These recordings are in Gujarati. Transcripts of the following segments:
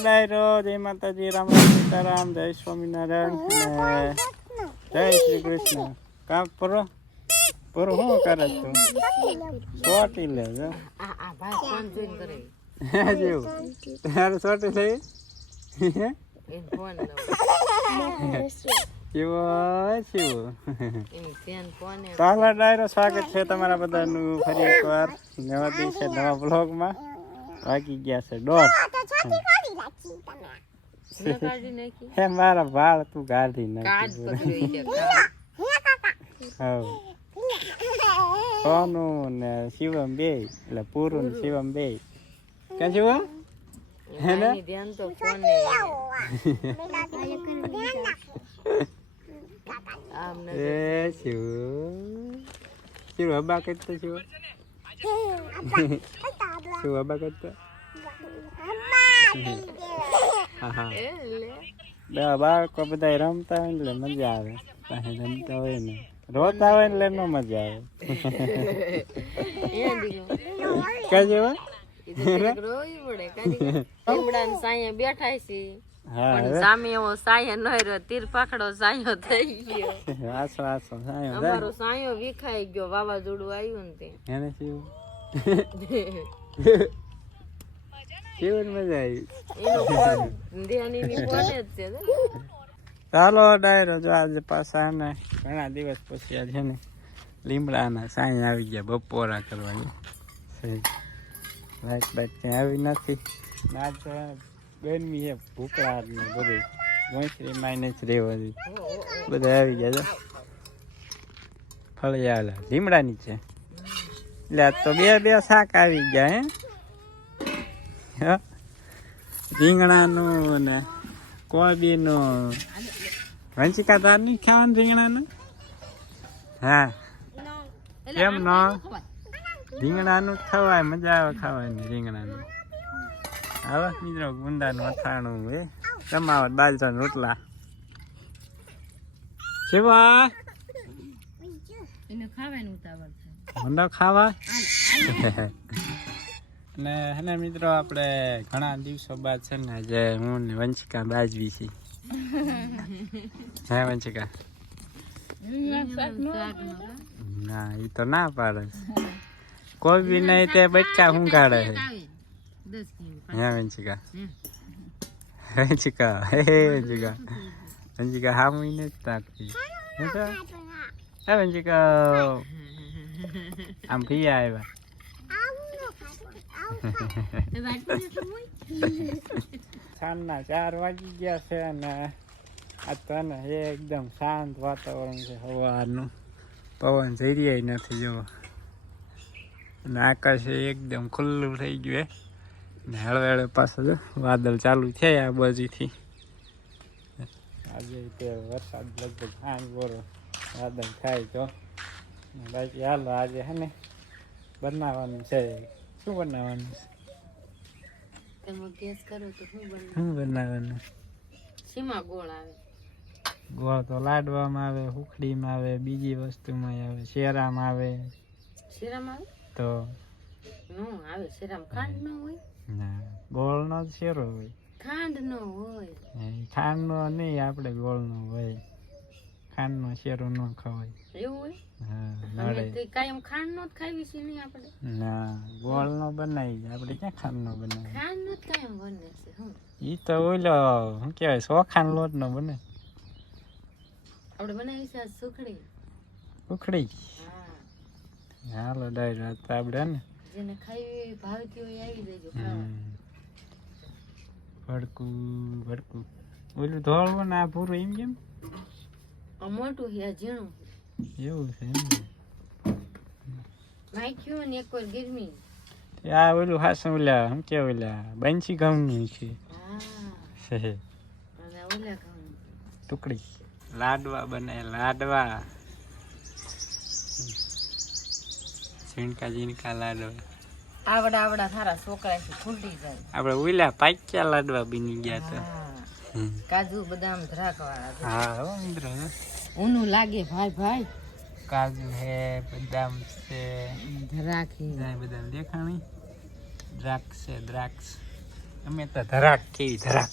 જય માતાજી રામ રામ સીતારામ જય સ્વામિનારાયણ જય શ્રી કૃષ્ણ કામ પરો પરો શું કરે તું સોટી લે જેવું તારે સોટી લઈ ચાલો ડાયરો સ્વાગત છે તમારા બધાનું ફરી એકવાર. નવા દિવસે નવા બ્લોગમાં વાગી ગયા છે દોઢ. હે મારા વાળ તું ગાડી કાઢ નાખી સોનું ને શિવમ બે એટલે પૂરું ને શિવમ બે. ક્યાં શિવમ હે ને? ધ્યાન તો ફોન આમ ન એ શિવ. શિવ હબા કરતો શિવ શિવ હબા કરતો? બે એ લે. બધા રમતા હોય એટલે મજા આવે. પાસે રમતા હોય ને. હોય ને એટલે નો મજા આવે. ક્યાં જેવા? બેઠા છે હા પણ સામે એવો સાયો ન રહ્યો તીર પાખડો સાયો થઈ ગયો. આસો આસો સાયો અમારો સાયો વિખાઈ ગયો વાવાઝોડું આવ્યું ને તે. એને શિવ કેવું મજા આવી? એનો ફોન ધ્યાનીની ફોન જ છે ચાલો ડાયરો જો આજે પાછા ને ઘણા દિવસ પછી આ છે ને લીમડાના સાંઈ આવી ગયા બપોરા કરવાની. લાઈટ બાઈટ ક્યાંય આવી નથી. ના ગરમી છે ભૂકળા ને બધું. વંશરી માઇનસ રહેવાની. બધા આવી ગયા છે. ફળિયા લીમડાની છે. એટલે આ તો બે બે શાક આવી ગયા હે. રીંગણાનું ને કોબીનું. વંશિકા તાર નહીં ખાવાનું રીંગણાનું? હા. કેમ ન? રીંગણાનું ખવાય. મજા આવે ખાવાની રીંગણાનું. આવે મિત્રો ગુંદાનું અથાણું હે જમાવટ બાજરાના રોટલા. શિવા? એને ખાવાનું ઉતાવળ થાય મંડો ખાવા? અને હેને મિત્રો આપણે ઘણા દિવસો બાદ છે ને આજે હું ને વંશિકા બાજવી છે હે વંશિકા? ના એ તો ના પાડે. કોઈ બી નહીં તે બચ્ચા હું કાઢે છે હે હે વંશિકા વંશિકા હા હું નથી તાકતી હે તો? હે વંશિકા આમ પ્રિયા આવ્યા સાંજના ચાર વાગી ગયા છે અને આ તો ને એકદમ શાંત વાતાવરણ છે સવારનું પવન જઈ નથી જોવો અને આકાશ એકદમ ખુલ્લું થઈ ગયું હળવે હળવે પાછું વાદળ ચાલુ થયા આ બાજુથી. આજે તે વરસાદ લગભગ આઠ બોરો વાદળ થાય તો. બાકી હાલો આજે હે ને બનાવવાનું છે. શું બનાવવાનું છે? ગેસ કરો તો શું શું બનાવવાનું? શીમાં ગોળ આવે. ગોળ તો લાડવામાં આવે હુખડીમાં આવે બીજી વસ્તુમાં આવે શેરામાં આવે. શેરામાં આવે? તો નો આવે શેરામ ખાંડ ન હોય? ના ગોળનો જ શેરો હોય. ખાંડ ન હોય. ખાંડનો નહીં આપણે ગોળનો હોય. ખાંડનો શેરો ન ખવાય. એવું હોય? કાયમ ખાંડ નો જ ખાવી છે નહીં આપણે. ના ગોળનો બનાવી આપણે ક્યાં ખાંડનો બનાવી ખાંડ નો જ કાયમ બને છે ઈ તો ઓલો શું કહેવાય ચોખાનો લોટનો બને. આપણે બનાવી છે સુખડી. સુખડી. હાલો ડાયરો આપણે ને જેને ખાવી ભાવતી હોય આવી દેજો ભડકું ભડકું. ઓલું ધોળવું ને આ ભૂરું એમ કેમ? મોટું છે ઝીણું એવું છે એમ નાખ્યું ને એક વાર ગરમી. આ ઓલું હાસું ઓલા શું કે ઓલા બંસી ઘઉંનું છે. ઓલા ટુકડી. લાડવા બને લાડવા. ઝીણકા ઝીણકા લાડવા. આવડા આવડા થારા છોકરા છે ફૂટી જાય. આપણે ઓલા પાક્યા લાડવા બની ગયા તો. કાજુ બદામ ધરાક વાળા હા હો મિત્ર. ઊનું લાગે ભાઈ ભાઈ. કાજુ હે બદામ છે. ધરાખી જાય બદામ દેખાણી. દ્રાક્ષ છે દ્રાક્ષ. અમે તો ધરાક કેવી ધરાક.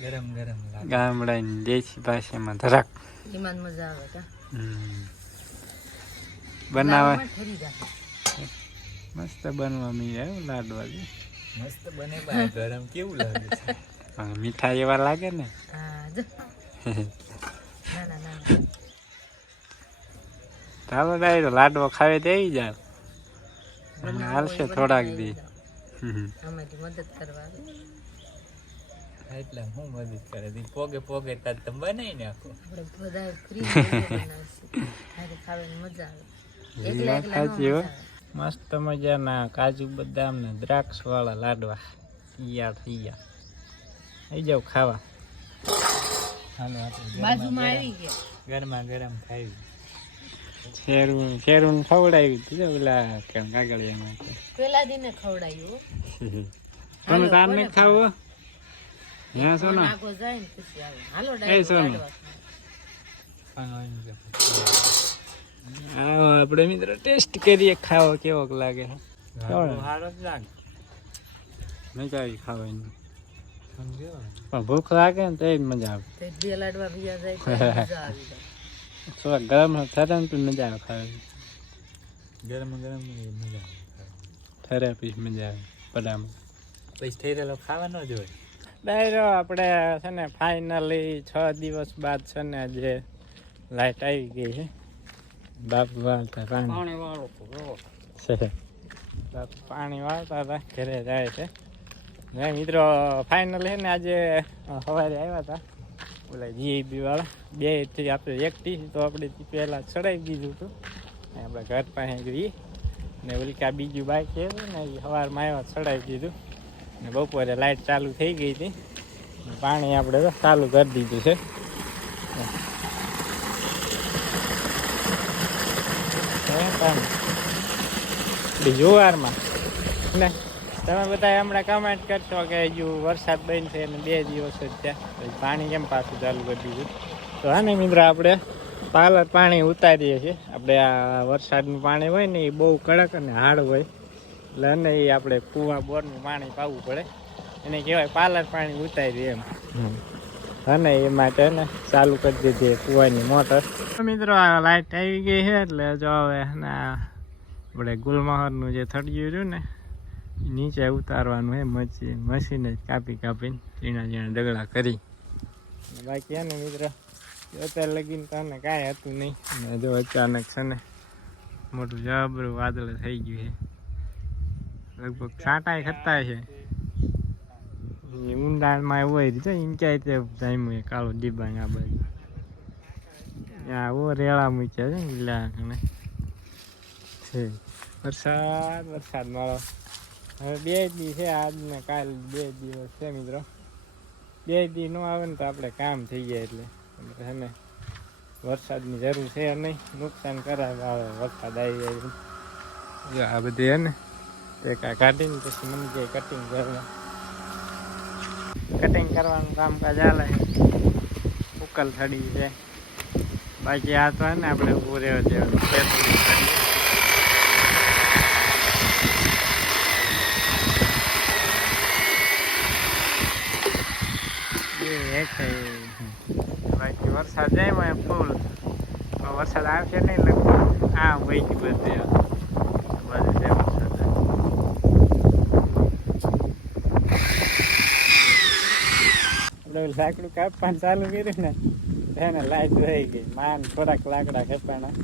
ગરમ ગરમ ગામડાની દેશી ભાષામાં ધરાક. એમાં મજા આવે કા? હમ. બનાવે. મસ્ત બનવા મીડે લાડવા મસ્ત બને ગરમ કેવું લાગે છે? મીઠાઈ મીઠા એવા લાગે ને? હા જો. ના ના ના ના. ચાલો તો લાડવો ખાવે તે આવી જાય હાલશે થોડાક દી. મદદ કરવા એટલે હું મદદ કરે? દી પોગે પોગે તાર તમે બનાવી નાખો. આપણે બધા ફ્રી ખાવાની મજા આવે. આવે. મસ્ત મજાના કાજુ બદામ ને દ્રાક્ષ વાળા લાડવા. તૈયાર થઈ ગયા. આવી જાવ ખાવા. બાજુમાં આવી ગયા. ગરમા ગરમ ખાઈ. શેરું શેરું ખવડાવી દીધું ઓલા કાગળિયામાં પેલા દિને ખવડાયું. તમે તાર નહીં ખાવું? હા સોનો? આગો જાય ને પછી આવે. હાલો ડાયરેક્ટ સોનું. લાડવા ખાવા. આવો આપણે મિત્રો ટેસ્ટ કરીએ ખાવો કેવોક લાગે છે. જ લાગે. મજા આવી ખાવાની. પણ ભૂખ લાગે ને તો મજા આવે. બે લાડવા ભીયા જાય થોડા ગરમ થતા ને તો મજા આવે ખાવાની. ગરમ ગરમ મજા આવે ઠરે પછી મજા આવે પડામાં પછી થઈ રહેલો ખાવાનો જ હોય. ડાયરો આપણે છે ને ફાઇનલી છ દિવસ બાદ છે ને આજે લાઈટ આવી ગઈ છે. બાપ વાળતા પાણી બાપ પાણી વાળતા હતા ઘરે જાય છે. ને મિત્રો ફાઇનલ છે ને આજે સવારે આવ્યા હતા. ઓલા જીઈબી વાળા. બેથી આપણે એક ટી તો આપણે પહેલાં ચડાવી દીધું હતું. આપણે ઘર પાસે ગઈ ને ઉલકા બીજું બાઇક છે ને એ સવારમાં આવ્યા ચડાવી દીધું. ને બપોરે લાઇટ ચાલુ થઈ ગઈ હતી. પાણી આપણે તો ચાલુ કરી દીધું છે. હે પાણી. બી જુવારમાં. ને તમે બધા હમણાં કમેન્ટ કરશો કે હજુ વરસાદ બંધ છે અને બે દિવસ જ પછી પાણી કેમ પાછું ચાલુ કરી દીધું? તો હા ને મિત્ર, આપણે પાલર પાણી ઉતારીએ છીએ. આપણે આ વરસાદનું પાણી હોય ને એ બહુ કડક અને હાર્ડ હોય. એટલે અને એ આપણે કૂવા બોરનું પાણી પાવું પડે. એને કહેવાય પાલર પાણી ઉતારીએ એમ. અને એ માટે ને ચાલુ કરી દીધી કુવાની મોટર. મિત્રો, આ લાઈટ આવી ગઈ છે એટલે જો હવે ને આપણે ગુલમહોરનું જે થડિયું રહ્યું ને નીચે ઉતારવાનું હે મશીન મશીને જ કાપી કાપીને ઝીણા ઝીણા ડગલા કરી. બાકી ને મિત્રો અત્યારે લગીને તને કાંઈ હતું નહીં. અને જો અચાનક છે ને મોટું જબરું વાદળ થઈ ગયું છે. લગભગ છાંટાય ખતા છે. ઊંડાણમાં હોય એમ ક્યાંય તે જામ્યું કાળો ડીબાંગ આ બાજુ ઓ રેળા મૂક્યા છે લીલા કણે છે વરસાદ વરસાદ મારો હવે બે દી છે આજ ને કાલ બે દિવસ છે મિત્રો બે દી નો આવે ને તો આપણે કામ થઈ જાય એટલે છે ને વરસાદની જરૂર છે નહીં નુકસાન કરાવે આવે વરસાદ આવી જાય તો. જો આ બધી હે ને તે કાંઈ કાઢીને પછી મને કટિંગ કરવા કટિંગ કરવાનું કામકાજ ચાલે ઉકલ થડી છે. બાકી આ તો ને આપણે ઊભું એ છે. બાકી વરસાદ જાય ફૂલ. વરસાદ આવશે નહીં લગભગ. આ વહી ગયું બધે છે વરસાદ આપણે લાકડું કાપવાનું ચાલુ કર્યું ને એને લાઈટ રહી ગઈ. માન થોડાક લાકડા ખેપાણા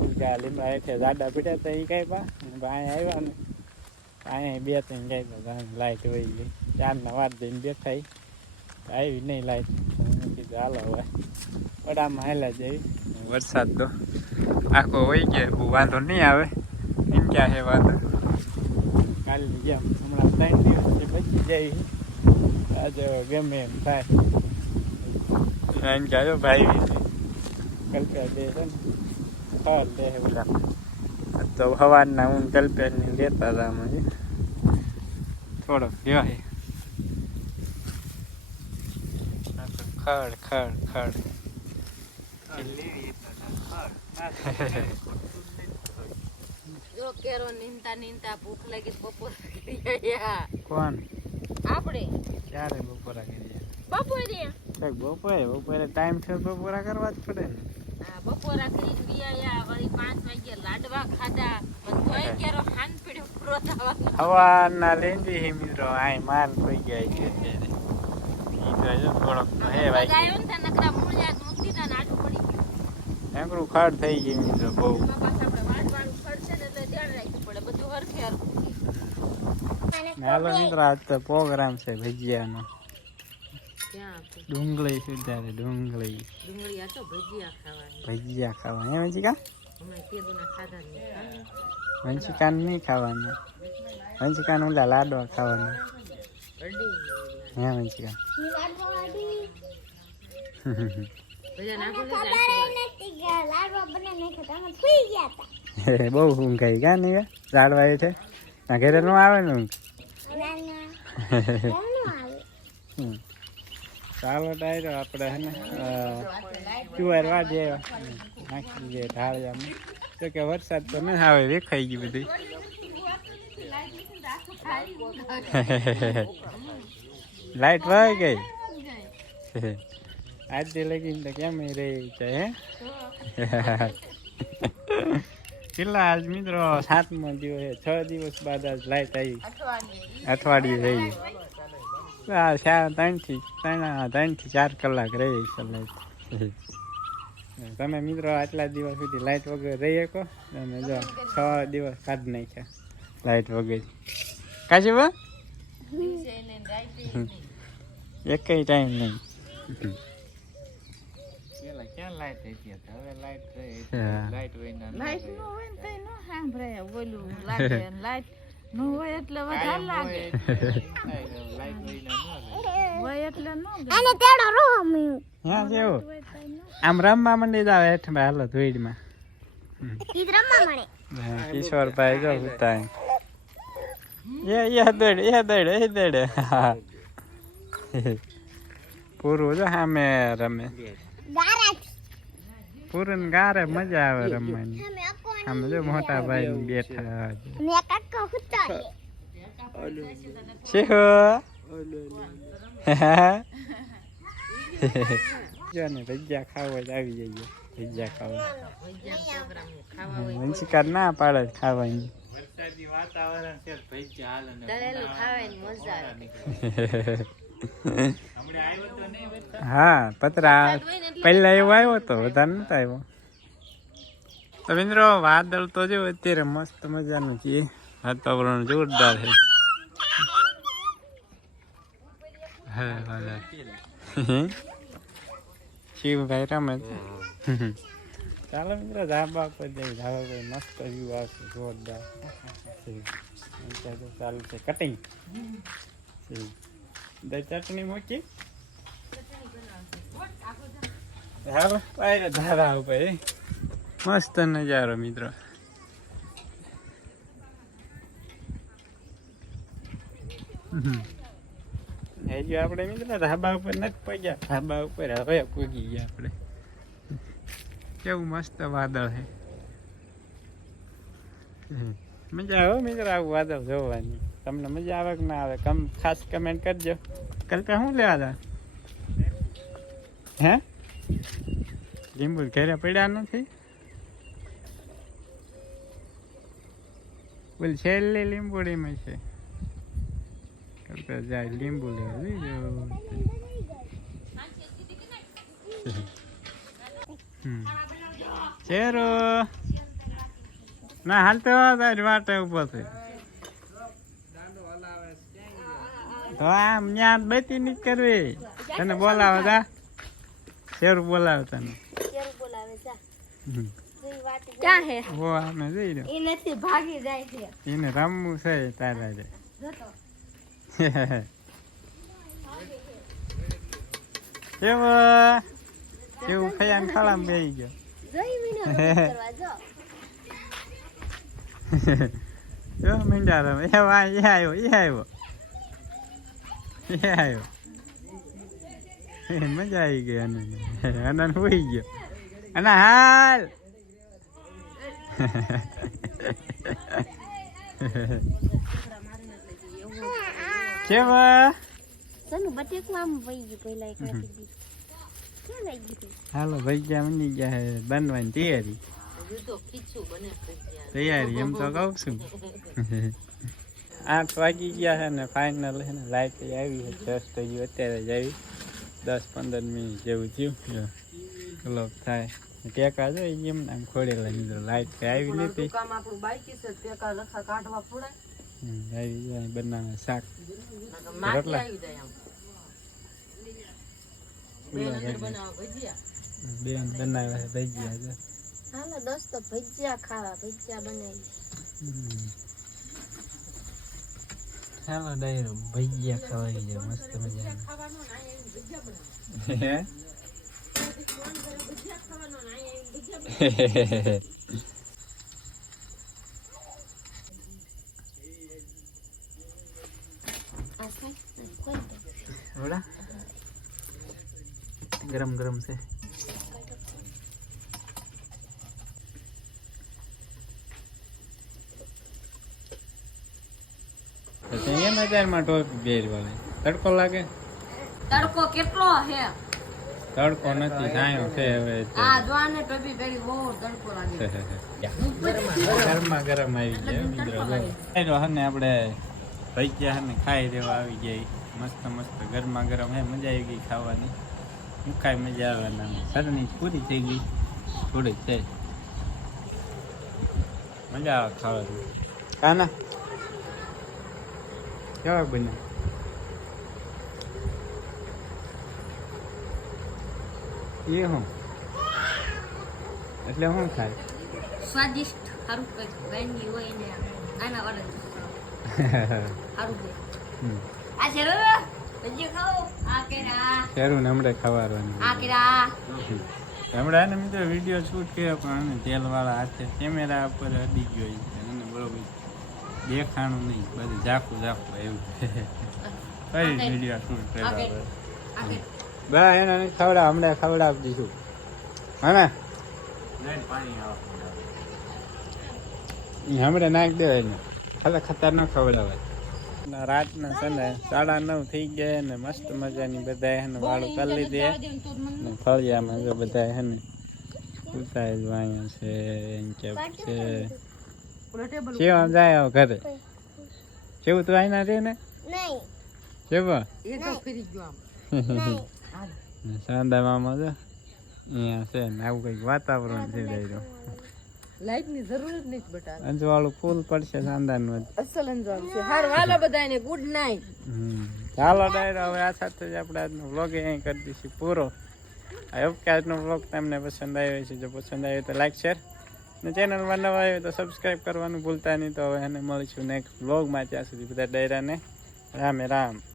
ઉલકા લીમડા હેઠે જાડા પીડ્યા તો એ કાપ્યા. અહીંયા આવ્યા ને અહીંયા બે ત્રણ કાપ્યા લાઈટ વહી ગઈ. ચારના વાત દઈને બેઠા આવી નહીં લાઈટ. કીધું હાલો હવે. વડામાં હાલ્યા જઈ વરસાદ તો આખો હોય ગયો. બહુ વાંધો નહીં આવે. એમ ક્યાં છે વાંધો? કાલે ગયા હમણાં ત્રણ દિવસ બચી જાય. આજે ગમે એમ થાય. એમ કહેજો ભાઈ કલ્પ્યા દે છે ને? ફળ દે આજ તો હવાના હું કલ્પ્યાને લેતા હતા અમે. થોડોક કહેવાય ખડ ખડ ખડ. જો કેરો નીંદતા નીંદતા ભૂખ લાગી બપોર. કોણ? આપણે. ક્યારે બપોરા કરીએ બપોરે કઈ બપોરે બપોરે ટાઈમ છે બપોરા કરવા જ પડે ને. હા, બપોરા કરી વિયા વળી પાંચ વાગે લાડવા ખાધા. બધોય કેરો હાન પીડ્યો હવાના લેંદી હે મિત્રો આય માલ કોઈ ગયા છે અત્યારે. ઈ તો હજુ થોડોક હે ભાઈ ગાયો ને નકરા મૂળિયા જ મૂકી દીધા પડી ગયું. ખડ થઈ ગયું મિત્રો બહુ એમાં પાછા આપણે વાળ વાળું ખડશે ને એટલે ધ્યાન રાખવું પડે બધું હરખે હરખું ને હાલો મિત્રો આજ તો પ્રોગ્રામ છે ભજીયાનો. ડુંગળી સુધારે ડુંગળી. ડુંગળી આ તો ભજીયા ખાવા હે વંશિકા? હમણાં કેદુના નહીં વંશિકાન નહીં ખાવાનું. વંશિકાન ઓલા લાડવા ખાવાના. હે વંશિકા? ભજીયા નાખો ને બહુ ઊંઘ આવી કા નહીં ઝાડવા છે? ના ઘરે નું આવે ને ઊંઘ. ચાલો ડાયરો આપણે હે ને ચુવાર વાજે નાખી દઈએ ઢાળિયામાં. તો કે વરસાદ તો ન આવે, વેખાઈ ગયું બધું લાઈટ વાય ગઈ? આજે લગીને તો કેમ રહી છે હે? કેટલા આજ મિત્રો? સાતમો દિવસ છ દિવસ બાદ આજ લાઈટ આવી. અઠવાડિયું રહી આ ત્રણથી, ત્રણ, ત્રણથી ચાર કલાક રહી છે લાઈટ તમે મિત્રો આટલા દિવસ સુધી લાઈટ વગર રહી શકો? તમે જો છ દિવસ કાઢી નાખ્યા લાઈટ વગર. કાશી બા? એક ટાઈમ નહીં. ક્યાં લાઈટ હતી લાઈટ રહી હા. લાઈટ હોય ના લાઈટ નો હોય ને તોય નો સાંભળે ઓલું લાગે લાઈટ નો હોય એટલે વધારે લાગે. લાઈટ હોય ના હોય એટલે નો હા જેવું. આમ રમવા મંડી જાવ હેઠ હાલો ધોઈડમાં હા, કિશોરભાઈ જો ઉતા યે એ દડ એ દડ એ દડ. હા. પૂરું જો સામે રમે. પૂરું ગારે મજા આવે રમવાની. આમ જો મોટા ભાઈ બેઠા જો ને ભજીયા ખાવા હોય આવી જઈએ. ભજીયા ખાવા. વંશિકાર ના પાડે છે ખાવાની. વરસાદી વાતાવરણ છે ભઈ હાલ અને ખાવાની મજા આવે. હા, પતરા. પહેલા એવો આવ્યો હતો વધારે નતો આવ્યો. તો મિત્રો, વાદળ તો જો અત્યારે મસ્ત મજાનું છે. વાતાવરણ જોરદાર છે. શિવભાઈ રમે છે. ચાલો મિત્રો, ધાબા પર જઈ, ધાબા પર મસ્ત વ્યૂ આવશે, જોરદાર. ચાલુ છે. કટિંગ દહીં ચટણી મૂકી હાલો પાયરે ધારા ઉપર એ. મસ્ત નજારો મિત્રો. હજુ આપણે મિત્રો ધાબા ઉપર નથી પગ્યા ધાબા ઉપર હવે પૂગી ગયા આપણે કેવું મસ્ત વાદળ છે. મજા આવે મિત્રો આવું વાદળ જોવાની તમને મજા આવે કે ના આવે? કમ, ખાસ કમેન્ટ કરજો. કલ્પે શું લેવા હતા હે? લીંબુ ઘરે પડ્યા નથી? બોલ, છેલ્લે લીંબુડીમાં છે. કલ્પે જાય લીંબુ લેવા જોઈજો હમ. ચેરો ના, હાલતો તારી વાટે ઊભો છે. તો આમ ન્યા બેતી નહીં કરવી. તને બોલાવે તા શેરું બોલાવે તને? હમ. ક્યાં હે ઓ અમે જઈ રહ્યો. એ નથી ભાગી જાય છે. એને રમવું છે તારા રે કેવો કેવું ખયાન ખળામાં બેસી ગયો. જો. મીંડા રમે. એ આવ્યો એ આવ્યો. એ આવ્યો એ મજા આવી ગઈ અને અને હોઈ ગયો અને હાલ કેવા સનુ બટેકું આમ વહી ગયું પહેલા એક વાર દીધી ક્યાં લઈ ગયું હાલો ભાઈ ગયા મંડી ગયા હે બનવાની તૈયારી હજુ તો ખીચું બને ભજીયા. તૈયારી એમ તો કહું છું આઠ વાગી ગયા છે ને ફાઇનલ છે ને લાઇટ આવી છે જસ્ટ હજી અત્યારે જ આવી દસ પંદર મિનિટ જેવું થયું જો ક્લોક થાય ટેકા જો એમ આમ ખોડેલા મિત્રો લાઇટ કઈ આવી નથી કામ આપણું બાકી છે ટેકા લખા કાઢવા પડે હમ, આવી જાય બનાવે શાક નકર માટી રોટલા. આવી જાય આમ બેન અંદર બનાવો ભજીયા બેન બનાવે છે ભજીયા જો હાલો દોસ્તો ભજીયા ખાવા ભજીયા બનાવી હમ. ચાલો ડાયરો ભજીયા ખવાઈ જાય મસ્ત મજા. ગરમ ગરમ છે એમ હજારમાં ટોપી પહેરવાની તડકો લાગે? તડકો કેટલો હે? તડકો નથી સાયો છે હવે આ જોવાને ટોપી પહેરી બહુ તડકો લાગે. ગરમા ગરમ આવી ગયા મિત્રો જો હને આપણે ભજીયા હને ખાઈ દેવા આવી ગઈ મસ્ત મસ્ત ગરમા ગરમ. હે મજા આવી ગઈ ખાવાની. મુકાય મજા આવે ઘરની સરની પૂરી થઈ ગઈ. થોડી છે. મજા આવે ખાવાની. કાના? કેવા બને એ હું. એટલે શું થાય? સ્વાદિષ્ટ સારું કંઈક વેન્ડી હોય ને આના વાળા સારું. આ છે. રો ભજીયા ખાઓ આ કેરા. શેરું ને હમણાં ખવારવાનું આ કેરા. હમણાં એને મિત્રો વીડિયો શૂટ કર્યો પણ તેલવાળા હાથે કેમેરા ઉપર અડી ગયો છે બરોબર દેખાણું નહીં બધું ઝાકું ઝાકું એવું. કઈ વીડિયો શૂટ કર્યો બા એને નહીં ખવડાવ હમણાં ખવડાવી દીધું. હા ને? હમણાં નાખી દેવાય ને ખાલી ખતર ન ખવડાવાય. ના રાતના છે ને સાડા નવ થઈ ગયા ને મસ્ત મજાની બધા એને વાળું કરી લીધી. ને ફળિયામાં જો બધા હે ને વાયા છે એમ કે છે. કેવા જાય ઘરે? શિવ તું આઈના રે ને? શિવ એ તો ફરી ગયો આમ. નહીં. સાંદા મામા જો. અહીંયા છે ને આવું કંઈક વાતાવરણ છે રહ્યું લાઈટની જરૂર જ નહીં બટા. અંજવાળું ફૂલ પડશે સાંદાનું જ. અસલ અંજામ છે. હાર વાલા બધાને ગુડ નાઈટ ચાલો ડાયરો હવે આ સાથે જ આપણે આજનો વ્લોગ અહીં કરી દઈશું પૂરો. આઈ હોપ કે આજનો વ્લોગ તમને પસંદ આવ્યો છે જો પસંદ આવ્યો તો લાઈક શેર ચેનલમાં નવા આવ્યો તો સબસ્ક્રાઈબ કરવાનું ભૂલતા નહીં. તો હવે એને મળીશું નેક્સ્ટ બ્લોગમાં ત્યાં સુધી બધા ડાયરાને રામે રામ.